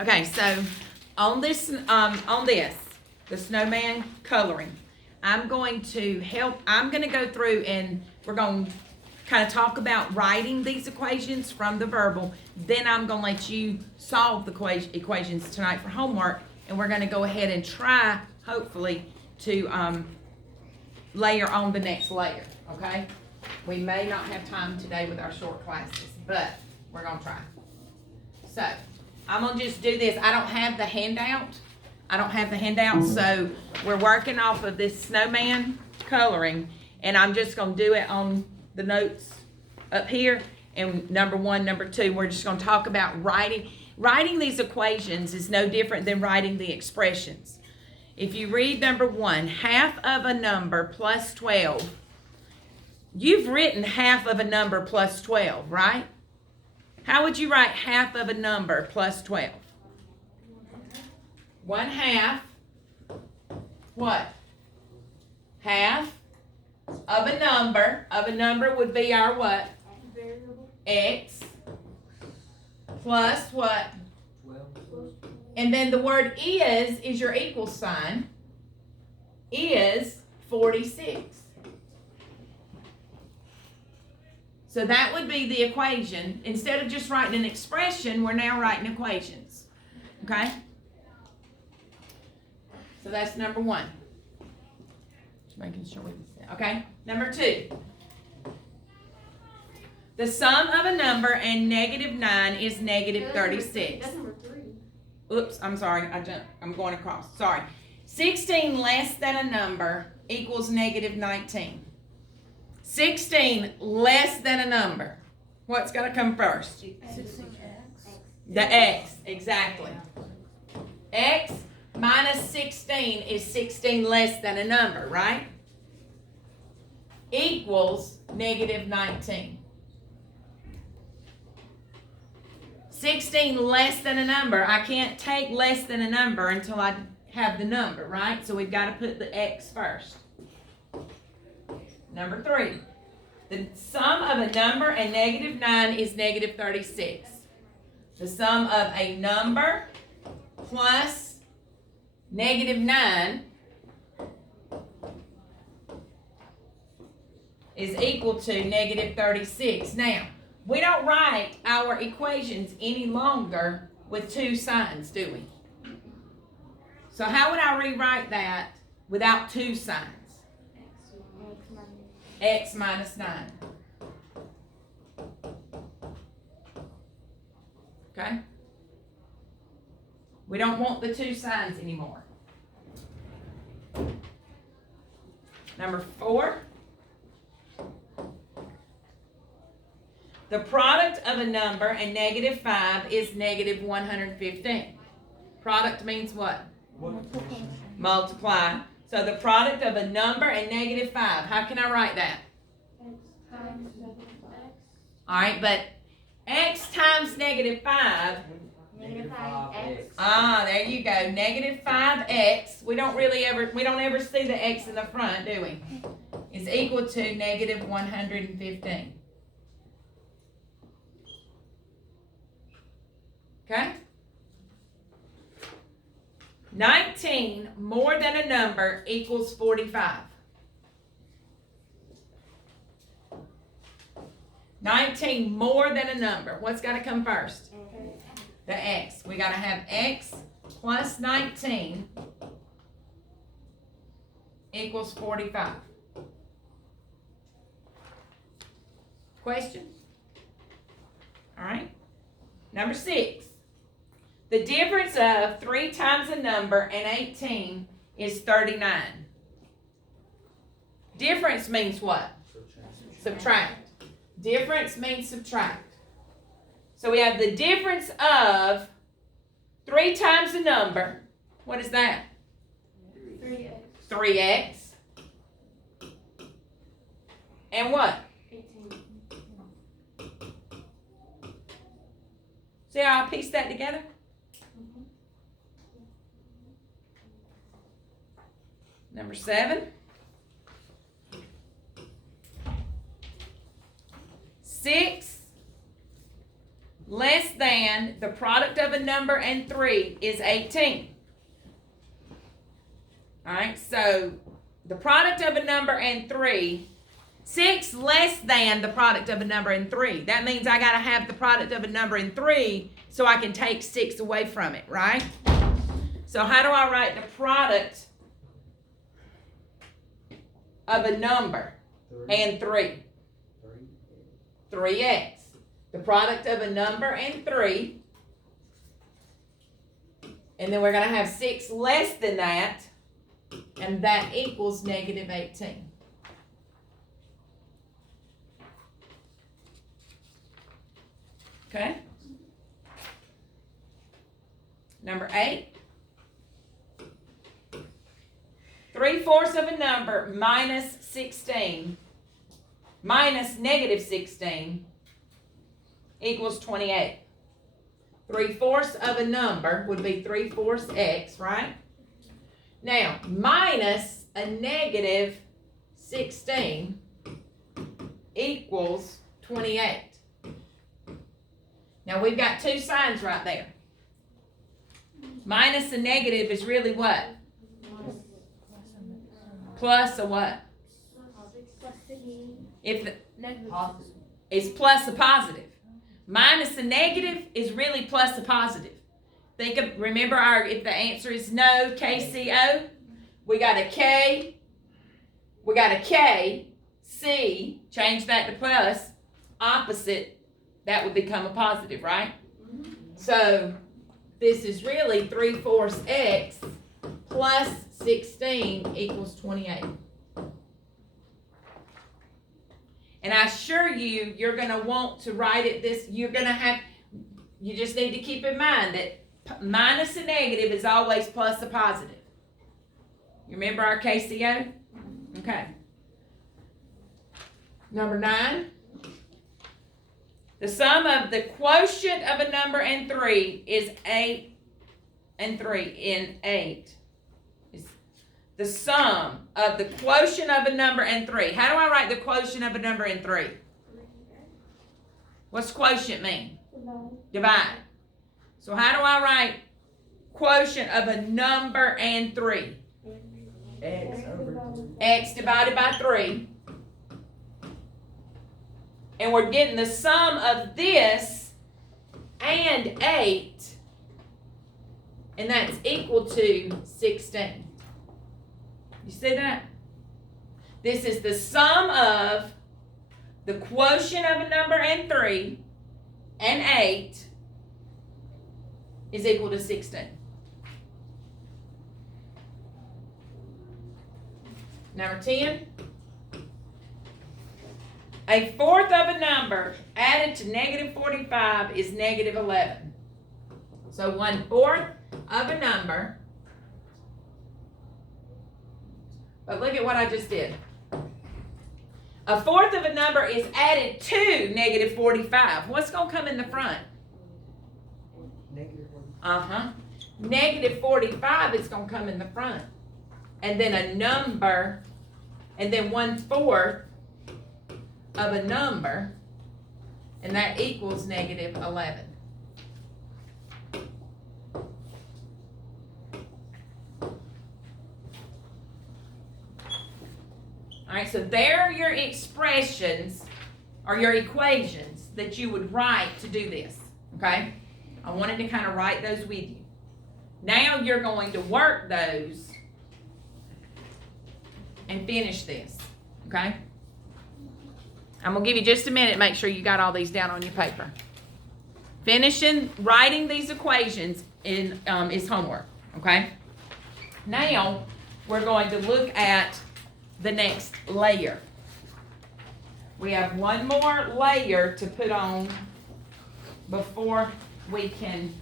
Okay, so on this, the snowman coloring, I'm going to go through and we're going to kind of talk about writing these equations from the verbal. Then I'm going to let you solve the equations tonight for homework, and we're going to go ahead and try, hopefully, to layer on the next layer, okay? We may not have time today with our short classes, but we're going to try. So, I'm going to just do this. I don't have the handout. So we're working off of this snowman coloring, and I'm just going to do it on the notes up here. And number 1, number 2, we're just going to talk about writing. Writing these equations is no different than writing the expressions. If you read number 1, half of a number plus 12, you've written half of a number plus 12, right? How would you write half of a number plus 12? 1/2, what? Half of a number. Of a number would be our what? Variable. X plus what? 12. And then the word is your equal sign, is 46. So that would be the equation. Instead of just writing an expression, we're now writing equations. Okay? So that's number 1. Just making sure we can see. Okay? Number 2. The sum of a number and -9 is -36. That's number 3. Oops, I'm sorry. I'm going across. Sorry. 16 less than a number equals -19. 16 less than a number. What's going to come first? 16x. The x, exactly. X minus 16 is 16 less than a number, right? Equals -19. 16 less than a number. I can't take less than a number until I have the number, right? So we've got to put the x first. Number 3. The sum of a number and -9 is -36. The sum of a number plus -9 is equal to -36. Now, we don't write our equations any longer with 2 signs, do we? So how would I rewrite that without 2 signs? X minus 9. Okay? We don't want the 2 signs anymore. Number 4. The product of a number and -5 is -115. Product means what? Multiply. So the product of a number and -5. How can I write that? X times -x. All right, but x times -5. -5x. There you go. -5x. We don't ever see the x in the front, do we? Is equal to -115. Okay? 19 more than a number equals 45. 19 more than a number. What's got to come first? The x. We got to have x plus 19 equals 45. Question? All right. Number 6. The difference of 3 times a number and 18 is 39. Difference means what? Subtract. Difference means subtract. So we have the difference of 3 times a number. What is that? 3x. 3x. And what? 18. See how I pieced that together? Number 7. 6 less than the product of a number and 3 is 18. All right, so the product of a number and 3, 6 less than the product of a number and 3. That means I got to have the product of a number and 3 so I can take 6 away from it, right? So how do I write the product of a number and 3? 3x. The product of a number and 3. And then we're going to have 6 less than that. And that equals negative 18. Okay? Number 8. 3/4 of a number minus 16 minus negative 16 equals 28. 3/4 of a number would be 3/4 x, right? Now, minus a negative 16 equals 28. Now, we've got two signs right there. Minus a negative is really what? Plus a what? If the, it's plus a positive. Minus a negative is really plus a positive. Think of, remember if the answer is no, KCO, we got a K, we got a K, C, change that to plus, opposite, that would become a positive, right? So this is really 3/4 x plus 16 equals 28. And I assure you, you're going to want to write it this, you just need to keep in mind that minus a negative is always plus a positive. You remember our KCO? Okay. Number 9. The sum of the quotient of a number and 3 is 8 and 3 in 8. The sum of the quotient of a number and 3. How do I write the quotient of a number and 3? What's quotient mean? Divide. So how do I write quotient of a number and 3? X divided by 3. And we're getting the sum of this and 8. And that's equal to 16. You see that? This is the sum of the quotient of a number and 3 and 8 is equal to 16. Number 10. A fourth of a number added to negative 45 is negative 11. So 1/4 of a number. But look at what I just did. A fourth of a number is added to negative 45. What's going to come in the front? Negative 45 is going to come in the front. And then a number, and then 1/4 of a number, and that equals negative 11. All right, so there are your expressions or your equations that you would write to do this, okay? I wanted to kind of write those with you. Now you're going to work those and finish this, okay? I'm going to give you just a minute to make sure you got all these down on your paper. Finishing writing these equations is homework, okay? Now we're going to look at the next layer. We have one more layer to put on before we can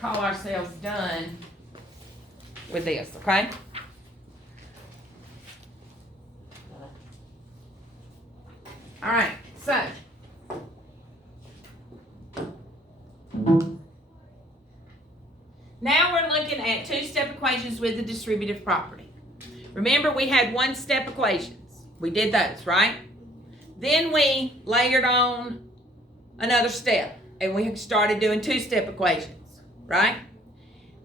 call ourselves done with this, okay? All right, so now we're looking at two-step equations with the distributive property. Remember, we had one-step equations. We did those, right? Then we layered on another step. And we started doing two-step equations, right?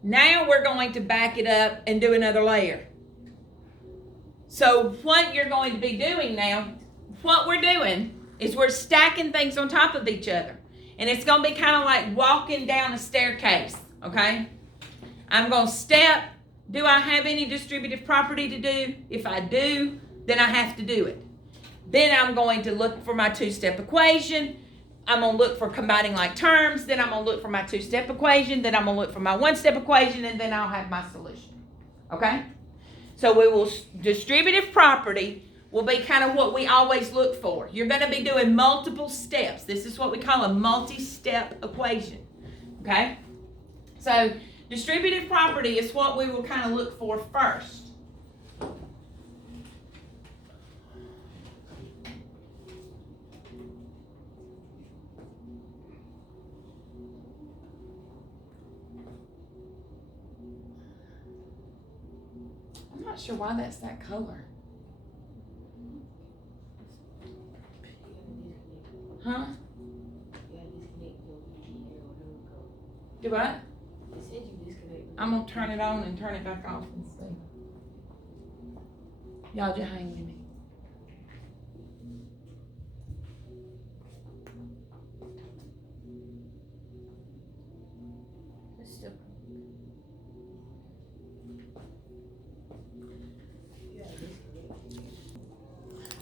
Now we're going to back it up and do another layer. So what you're going to be doing now, what we're doing is we're stacking things on top of each other. And it's going to be kind of like walking down a staircase, okay? I'm going to step. Do I have any distributive property to do? If I do, then I have to do it. Then I'm going to look for my two-step equation. I'm going to look for combining like terms. Then I'm going to look for my two-step equation. Then I'm going to look for my one-step equation. And then I'll have my solution, okay? So distributive property will be kind of what we always look for. You're going to be doing multiple steps. This is what we call a multi-step equation, okay? So distributive property is what we will kind of look for first. I'm not sure why that's that color. Huh? Do what? I'm going to turn it on and turn it back off and see. Y'all just hang with me.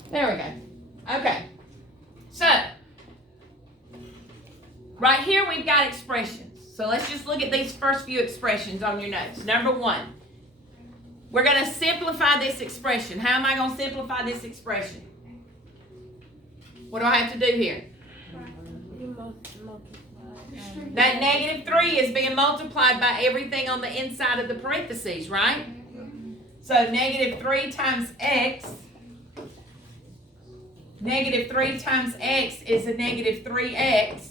There we go. Okay. So, right here we've got expressions. So let's just look at these first few expressions on your notes. Number one, we're going to simplify this expression. How am I going to simplify this expression? What do I have to do here? That negative 3 is being multiplied by everything on the inside of the parentheses, right? So negative 3 times x. Negative 3 times x is a negative 3x.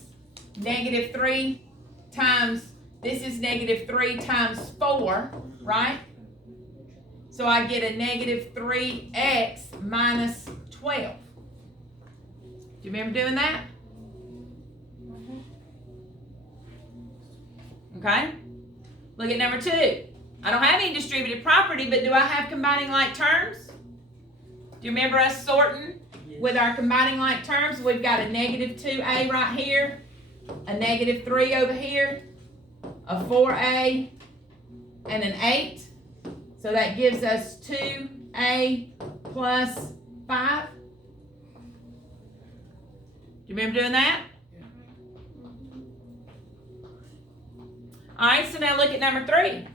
Negative 3 times, this is negative 3 times 4, right? So I get a negative 3x minus 12. Do you remember doing that? Okay? Look at number 2. I don't have any distributive property, but do I have combining like terms? Do you remember us sorting with our combining like terms? We've got a negative 2a right here, a negative 3 over here, a 4a, and an 8. So that gives us 2a plus 5. Do you remember doing that? All right, so now look at number 3.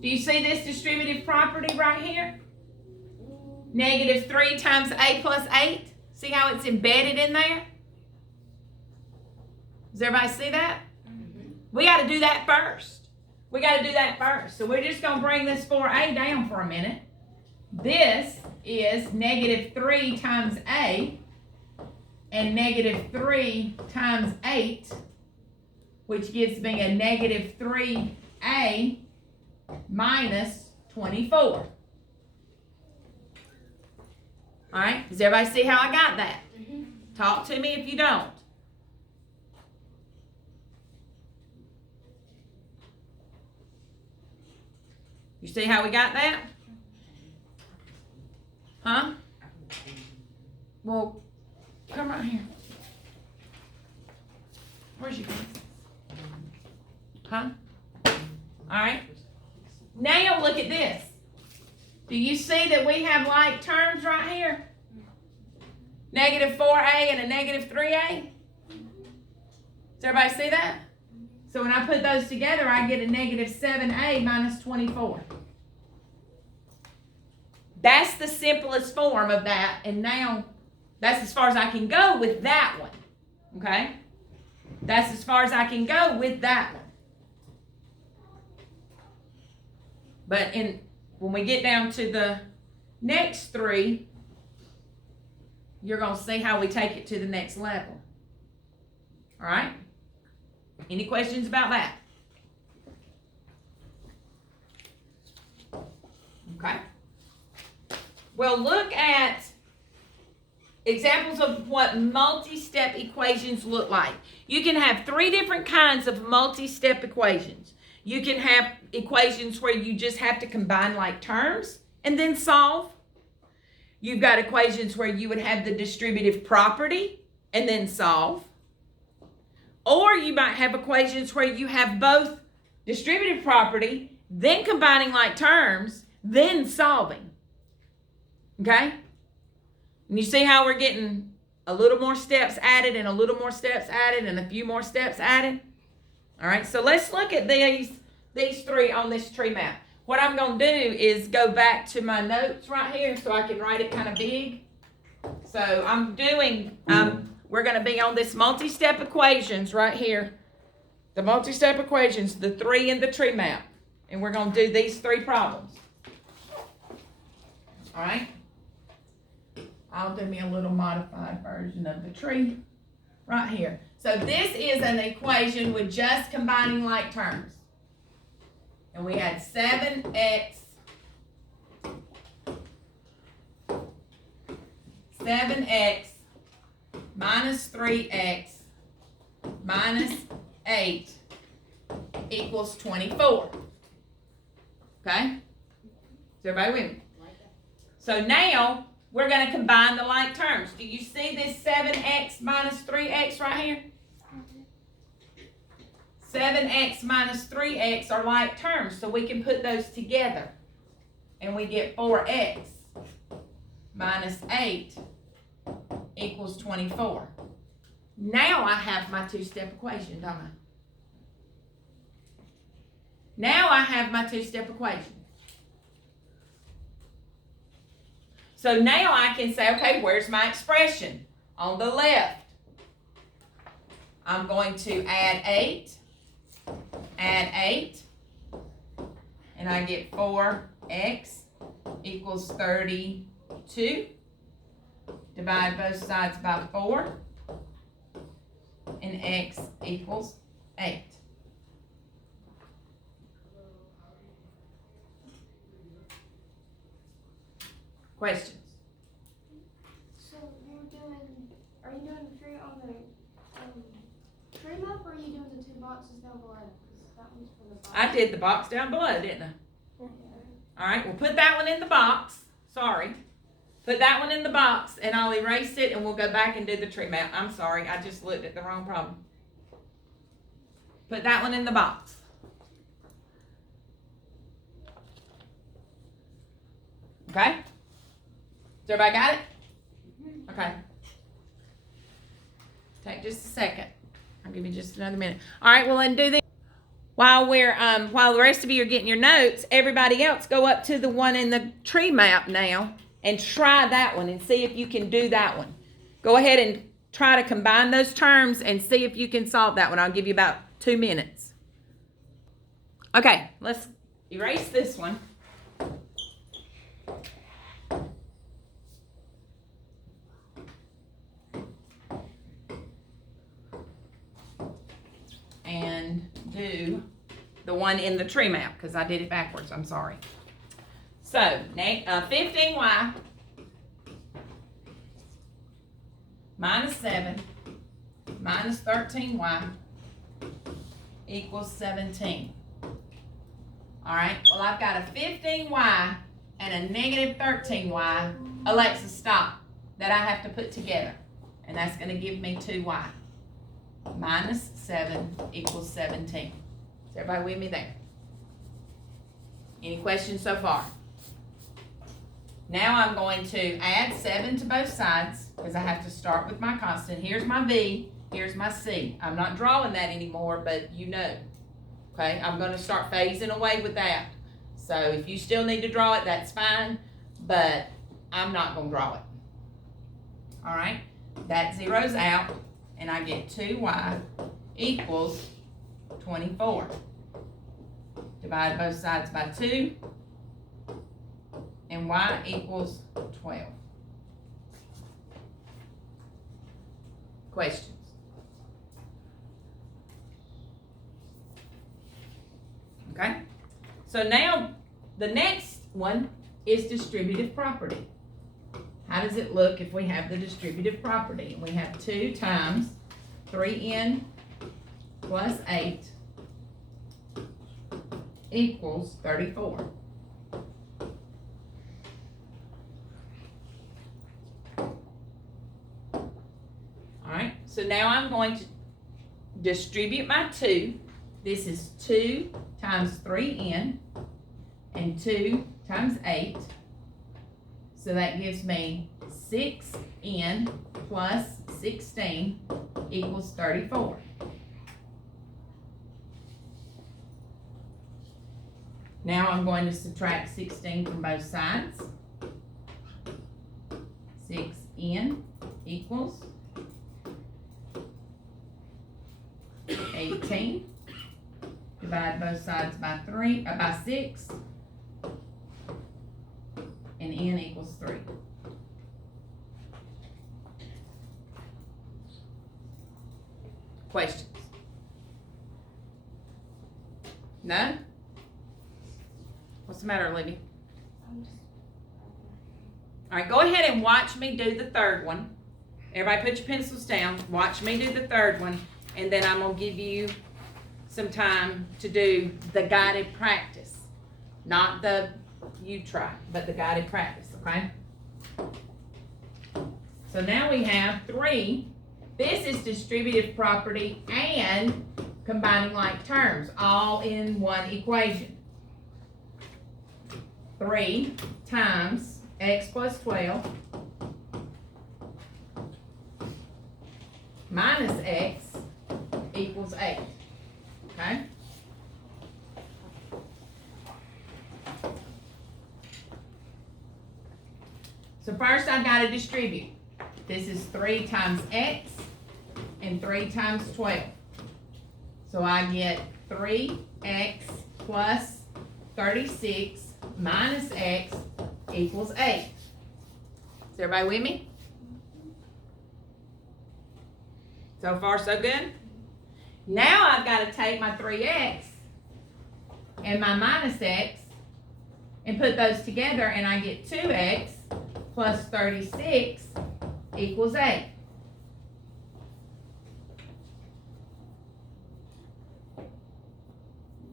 Do you see this distributive property right here? Negative 3 times a plus 8. See how it's embedded in there? Does everybody see that? We got to do that first. We got to do that first. So we're just going to bring this 4a down for a minute. This is negative 3 times a and negative 3 times 8, which gives me a negative 3a minus 24. All right, does everybody see how I got that? Talk to me if you don't. You see how we got that? Huh? Well, come right here. Where's your glasses? Huh? All right. Now look at this. Do you see that we have like terms right here? Negative 4a and a negative 3a. Does everybody see that? So when I put those together, I get a negative 7a minus 24. That's the simplest form of that. And now that's as far as I can go with that one. Okay? That's as far as I can go with that one. But when we get down to the next 3, you're going to see how we take it to the next level. All right? Any questions about that? Okay. Well, look at examples of what multi-step equations look like. You can have 3 different kinds of multi-step equations. You can have equations where you just have to combine like terms and then solve. You've got equations where you would have the distributive property and then solve. Or you might have equations where you have both distributive property, then combining like terms, then solving. Okay? And you see how we're getting a little more steps added and a little more steps added and a few more steps added? All right, so let's look at these 3 on this tree map. What I'm going to do is go back to my notes right here so I can write it kind of big. So we're going to be on this multi-step equations right here. The multi-step equations, the 3 in the tree map. And we're going to do these 3 problems. All right? I'll do me a little modified version of the tree right here. So this is an equation with just combining like terms. And we had 7x minus 3x minus 8 equals 24. Okay? Is everybody with me? So now we're going to combine the like terms. Do you see this 7x minus 3x right here? 7x minus 3x are like terms, so we can put those together. And we get 4x minus 8 equals 24. Now I have my 2-step equation, don't I? Now I have my 2-step equation. So now I can say, okay, where's my expression? On the left, I'm going to add 8, and I get 4x equals 32. Divide both sides by 4, and x equals 8. Questions? So are you doing the tree on the tree map, or are you doing the 2 boxes down below? 'Cause that one's for the box. I did the box down below, didn't I? Yeah. All right, we'll put that one in the box. Sorry. Put that one in the box, and I'll erase it, and we'll go back and do the tree map. I'm sorry, I just looked at the wrong problem. Put that one in the box. Okay? So everybody got it? Okay. Take just a second. I'll give you just another minute. All right, well, then do this. While the rest of you are getting your notes, everybody else go up to the one in the tree map now and try that one and see if you can do that one. Go ahead and try to combine those terms and see if you can solve that one. I'll give you about 2 minutes. Okay, let's erase this one. And do the one in the tree map, because I did it backwards. I'm sorry. So, 15y minus 7 minus 13y equals 17. All right, well, I've got a 15y and a negative 13y. Alexa, stop. That I have to put together. And that's going to give me 2y. Minus 7 equals 17. Is everybody with me there? Any questions so far? Now I'm going to add 7 to both sides because I have to start with my constant. Here's my b, here's my c. I'm not drawing that anymore, but you know. Okay, I'm going to start phasing away with that. So if you still need to draw it, that's fine, but I'm not going to draw it. All right, that zeroes out. And I get 2y equals 24. Divide both sides by 2. And y equals 12. Questions? Okay. So now the next one is distributive property. How how does it look if we have the distributive property? We have 2 times 3n plus 8 equals 34. Alright, so now I'm going to distribute my 2. This is 2 times 3n and 2 times 8. So that gives me 6n plus 16 equals 34. Now I'm going to subtract 16 from both sides. 6n equals 18. Divide both sides by 6. And n equals 3. Questions? No? What's the matter, Olivia? All right, go ahead and watch me do the third one. Everybody put your pencils down. Watch me do the third one, and then I'm going to give you some time to do the guided practice. Not the you try, but the guided practice, okay? So now we have 3. This is distributive property and combining like terms, all in one equation. 3 times x plus 12 minus x equals 8, okay? So first I've got to distribute. This is 3 times x and 3 times 12. So I get 3x plus 36 minus x equals 8. Is everybody with me? So far so good? Now I've got to take my 3x and my minus x and put those together, and I get 2x plus 36 equals 8.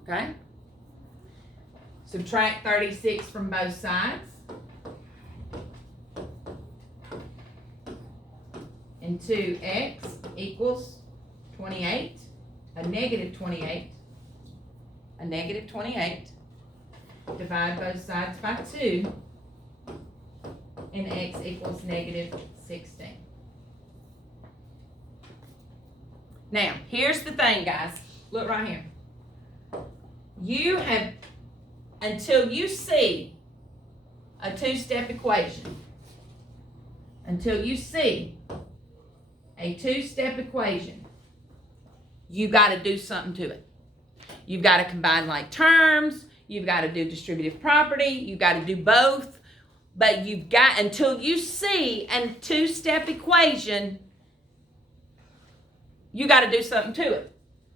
Okay? Subtract 36 from both sides. And 2x equals 28, a negative 28. A negative 28. Divide both sides by 2. And x equals negative 16. Now, here's the thing, guys. Look right here. You have, until you see a 2-step equation, until you see a 2-step equation, you got to do something to it. You've got to combine like terms. You've got to do distributive property. You've got to do both. But you've got, until you see a 2-step equation, you got to do something to it.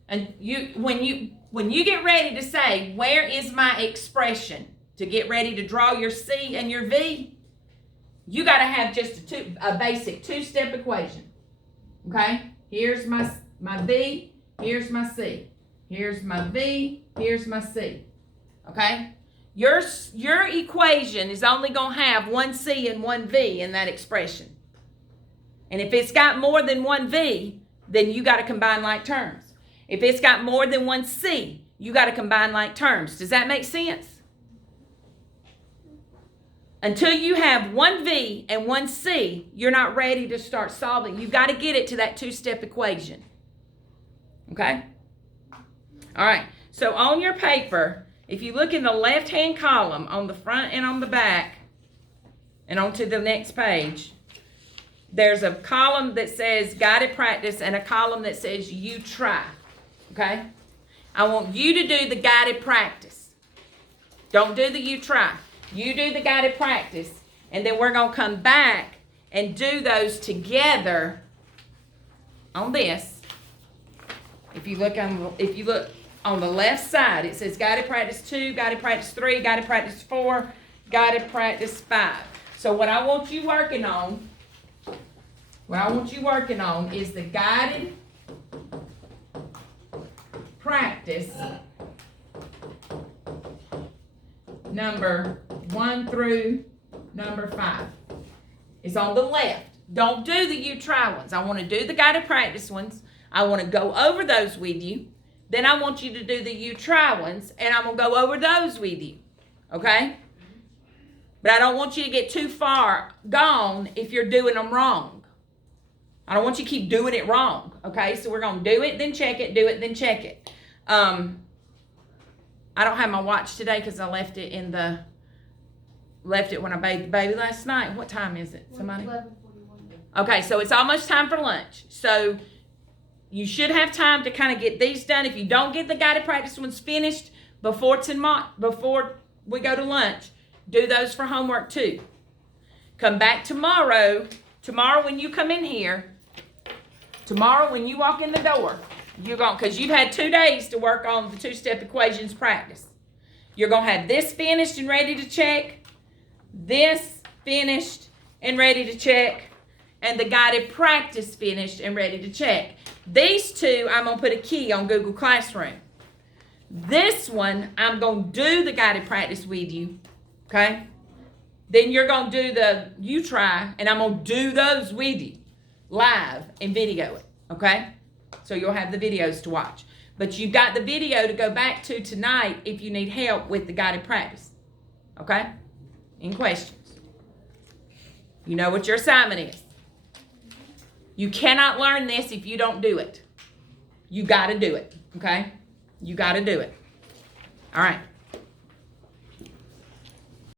And when you get ready to say, where is my expression, to get ready to draw your C and your V, you got to have just a basic 2-step equation. Okay? Here's my B, here's my C. Here's my V, here's my C. Okay? Your equation is only going to have one C and one V in that expression. And if it's got more than one V, then you got to combine like terms. If it's got more than one C, you got to combine like terms. Does that make sense? Until you have one V and one C, you're not ready to start solving. You've got to get it to that 2-step equation. Okay? All right. So on your paper, if you look in the left-hand column on the front and on the back and onto the next page, there's a column that says guided practice and a column that says you try. Okay? I want you to do the guided practice. Don't do the you try. You do the guided practice, and then we're going to come back and do those together on this. If you look on the left side, it says guided practice 2, guided practice 3, guided practice 4, guided practice 5. So what I want you working on, is the guided practice number 1 through number 5. It's on the left. Don't do the you try ones. I want to do the guided practice ones. I want to go over those with you. Then I want you to do the you try ones, and I'm going to go over those with you. Okay? But I don't want you to get too far gone if you're doing them wrong. I don't want you to keep doing it wrong. Okay? So we're going to do it, then check it, do it, then check it. I don't have my watch today because I left it when I bathed the baby last night. What time is it? Somebody? 11:41. Okay, so it's almost time for lunch. So you should have time to kind of get these done. If you don't get the guided practice ones finished before we go to lunch, do those for homework too. Come back tomorrow. Tomorrow when you come in here, tomorrow when you walk in the door, because you've had 2 days to work on the two-step equations practice. You're going to have this finished and ready to check, this finished and ready to check, and the guided practice finished and ready to check. These two, I'm going to put a key on Google Classroom. This one, I'm going to do the guided practice with you, okay? Then you're going to do the you try, and I'm going to do those with you live and video it, okay? So you'll have the videos to watch. But you've got the video to go back to tonight if you need help with the guided practice, okay? Any questions? You know what your assignment is. You cannot learn this if you don't do it. You got to do it, okay? You got to do it. All right.